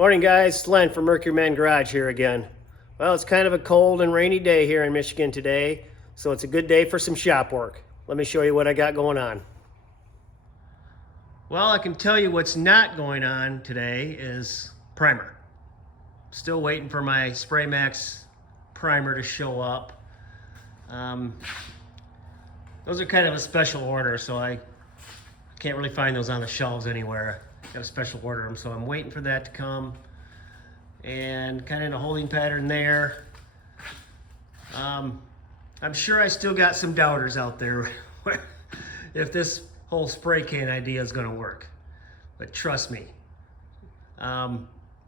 Morning guys, it's Len from Mercury Man Garage here again. Well, it's kind of a cold and rainy day here in Michigan today, so it's a good day for some shop work. Let me show you what I got going on. Well, I can tell you what's not going on today is primer. Still waiting for my Spray Max primer to show up. Those are kind of a special order, so I can't really find those on the shelves anywhere. Got a special order them, so I'm waiting for that to come, and kind of in a holding pattern there. I'm sure I still got some doubters out there if this whole spray can idea is going to work, but trust me,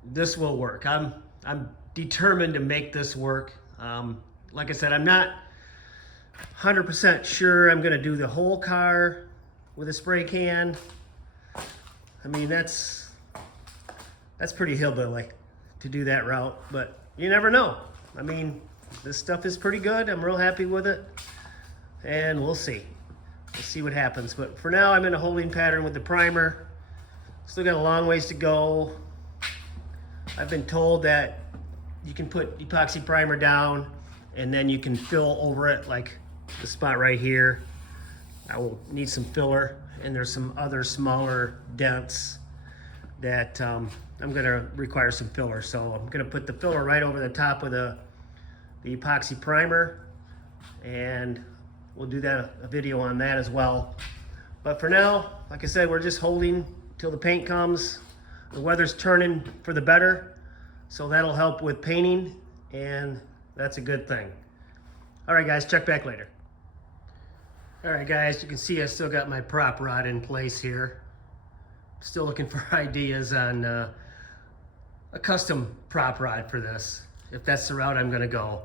this will work. I'm determined to make this work. Like I said, I'm not 100% sure I'm going to do the whole car with a spray can. I mean, that's pretty hillbilly to do that route, but you never know. I mean, this stuff is pretty good. I'm real happy with it, and we'll see. We'll see what happens. But for now, I'm in a holding pattern with the primer. Still got a long ways to go. I've been told that you can put epoxy primer down, and then you can fill over it, like the spot right here. I will need some filler, and there's some other smaller dents that I'm gonna require some filler. So I'm gonna put the filler right over the top of the epoxy primer, and we'll do a video on that as well. But for now, like I said, we're just holding till the paint comes. The weather's turning for the better, so that'll help with painting, and that's a good thing. All right, guys, check back later. All right, guys, you can see I still got my prop rod in place here. Still looking for ideas on a custom prop rod for this, if that's the route I'm gonna go.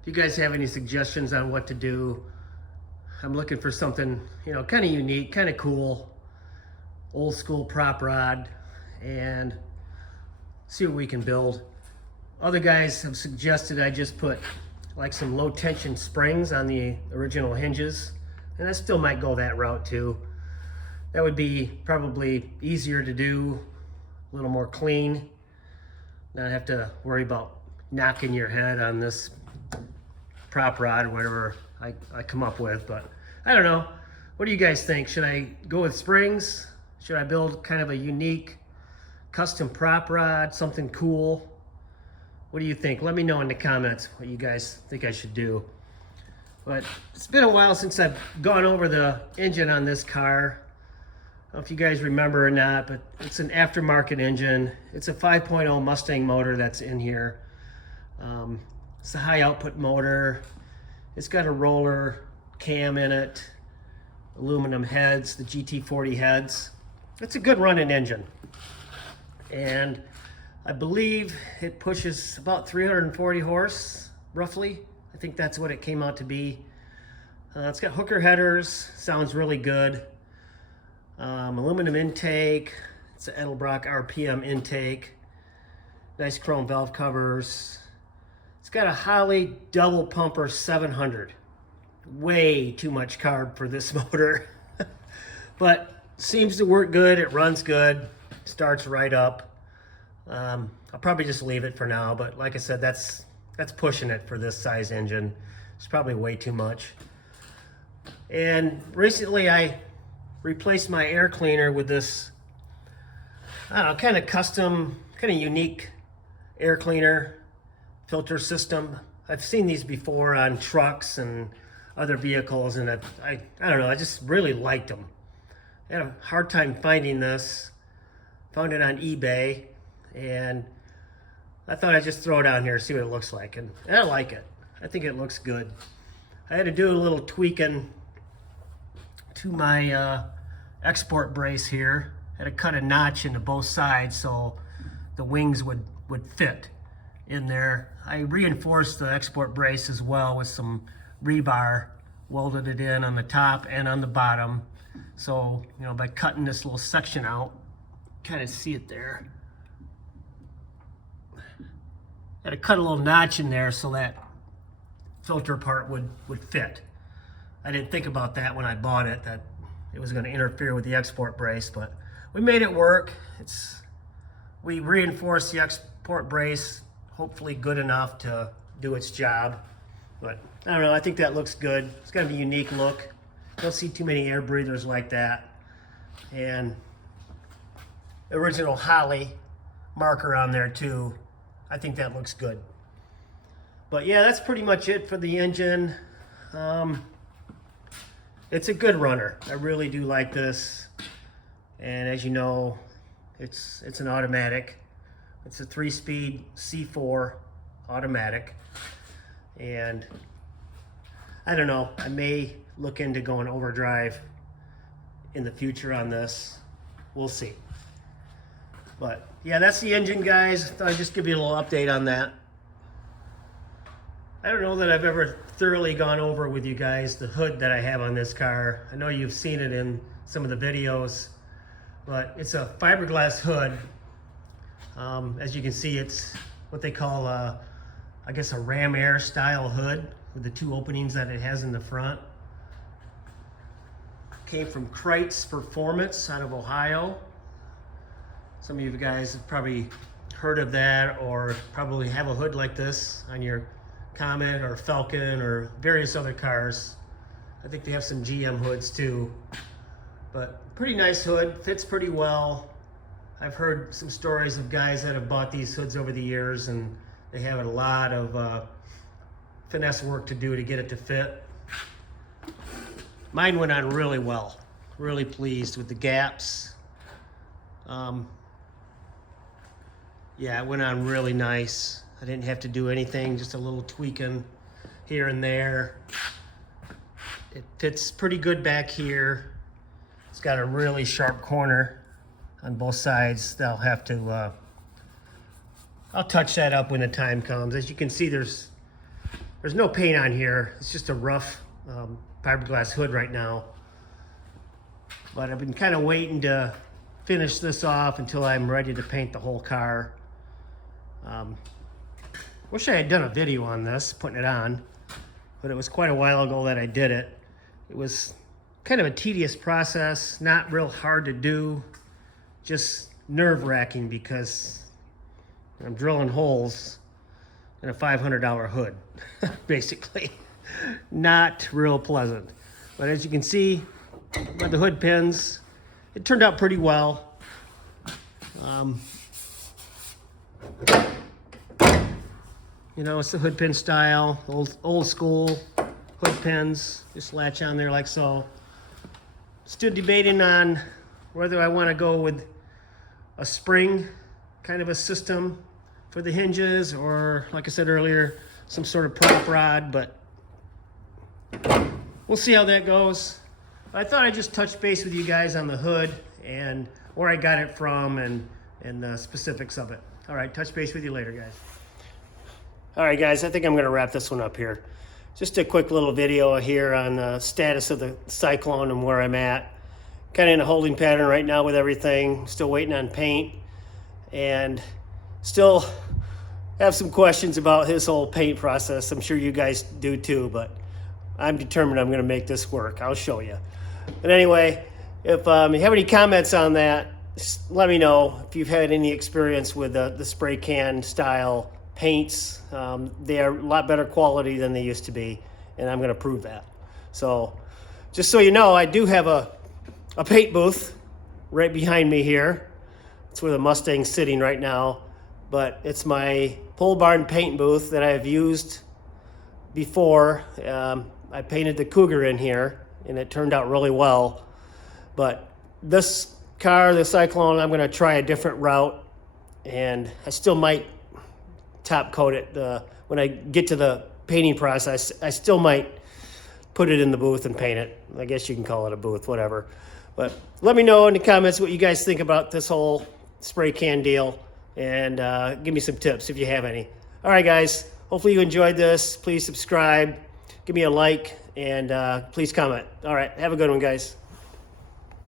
If you guys have any suggestions on what to do, I'm looking for something, you know, kind of unique, kind of cool, old school prop rod, and see what we can build. Other guys have suggested I just put like some low tension springs on the original hinges, and I still might go that route too. That would be probably easier to do, a little more clean, not have to worry about knocking your head on this prop rod or whatever I come up with. But I don't know. What do you guys think? Should I go with springs? Should I build kind of a unique custom prop rod, something cool? What do you think? Let me know in the comments what you guys think I should do. But it's been a while since I've gone over the engine on this car. I don't know if you guys remember or not, but it's an aftermarket engine. It's a 5.0 Mustang motor that's in here. It's a high output motor. It's got a roller cam in it, aluminum heads, the GT40 heads. It's a good running engine. And I believe it pushes about 340 horse, roughly. I think that's what it came out to be. It's got hooker headers, sounds really good. Aluminum intake, it's an Edelbrock RPM intake. Nice chrome valve covers. It's got a Holley double pumper 700. Way too much carb for this motor. But seems to work good, it runs good, starts right up. I'll probably just leave it for now, but like I said, that's pushing it for this size engine. It's probably way too much. And recently I replaced my air cleaner with this, I don't know, kind of custom, kind of unique air cleaner filter system. I've seen these before on trucks and other vehicles, and I don't know, I just really liked them. I had a hard time finding this. Found it on eBay, and I thought I'd just throw it on here, see what it looks like, and I like it. I think it looks good. I had to do a little tweaking to my export brace here. I had to cut a notch into both sides so the wings would fit in there. I reinforced the export brace as well with some rebar, welded it in on the top and on the bottom. So, you know, by cutting this little section out, kind of see it there. Had to cut a little notch in there so that filter part would fit. I didn't think about that when I bought it, that it was going to interfere with the export brace, but we made it work. It's we reinforced the export brace, hopefully good enough to do its job. But I don't know, I think that looks good. It's got a unique look. Don't see too many air breathers like that. And original Holley marker on there too. I think that looks good. But yeah, that's pretty much it for the engine. It's a good runner. I really do like this. And as you know, it's an automatic. It's a 3-speed C4 automatic. And I don't know, I may look into going overdrive in the future on this. We'll see. But yeah, that's the engine, guys. I thought I'd just give you a little update on that. I don't know that I've ever thoroughly gone over with you guys the hood that I have on this car. I know you've seen it in some of the videos, but it's a fiberglass hood. As you can see, it's what they call, I guess, a ram air style hood with the 2 openings that it has in the front. Came from Kreitz Performance out of Ohio. Some of you guys have probably heard of that, or probably have a hood like this on your Comet or Falcon or various other cars. I think they have some GM hoods too. But pretty nice hood, fits pretty well. I've heard some stories of guys that have bought these hoods over the years, and they have a lot of finesse work to do to get it to fit. Mine went on really well. Really pleased with the gaps. Yeah, it went on really nice. I didn't have to do anything, just a little tweaking here and there. It fits pretty good back here. It's got a really sharp corner on both sides. I'll have to, I'll touch that up when the time comes. As you can see, there's no paint on here. It's just a rough fiberglass hood right now. But I've been kind of waiting to finish this off until I'm ready to paint the whole car. Wish I had done a video on this, putting it on, but it was quite a while ago that I did it. It was kind of a tedious process, not real hard to do, just nerve-wracking because I'm drilling holes in a $500 hood, basically. Not real pleasant. But as you can see, by the hood pins, it turned out pretty well. You know, it's the hood pin style, old school hood pins. Just latch on there like so. Still debating on whether I want to go with a spring kind of a system for the hinges, or like I said earlier, some sort of prop rod, but we'll see how that goes. I thought I'd just touch base with you guys on the hood and where I got it from and the specifics of it. All right, touch base with you later, guys. All right, guys, I think I'm gonna wrap this one up here. Just a quick little video here on the status of the Cyclone and where I'm at. Kind of in a holding pattern right now with everything. Still waiting on paint, and still have some questions about his whole paint process. I'm sure you guys do too, but I'm determined I'm gonna make this work. I'll show you. But anyway, if you have any comments on that, just let me know. If you've had any experience with the spray can style paints, they are a lot better quality than they used to be, and I'm gonna prove that. So just so you know, I do have a paint booth right behind me here. It's where the Mustang's sitting right now, but it's my pole barn paint booth that I've used before. I painted the Cougar in here, and it turned out really well. But this car, the Cyclone, I'm gonna try a different route, and I still might top coat it. When I get to the painting process, I still might put it in the booth and paint it. I guess you can call it a booth, whatever. But let me know in the comments what you guys think about this whole spray can deal, and give me some tips if you have any. All right, guys, hopefully you enjoyed this. Please subscribe, give me a like, and please comment. All right, have a good one, guys.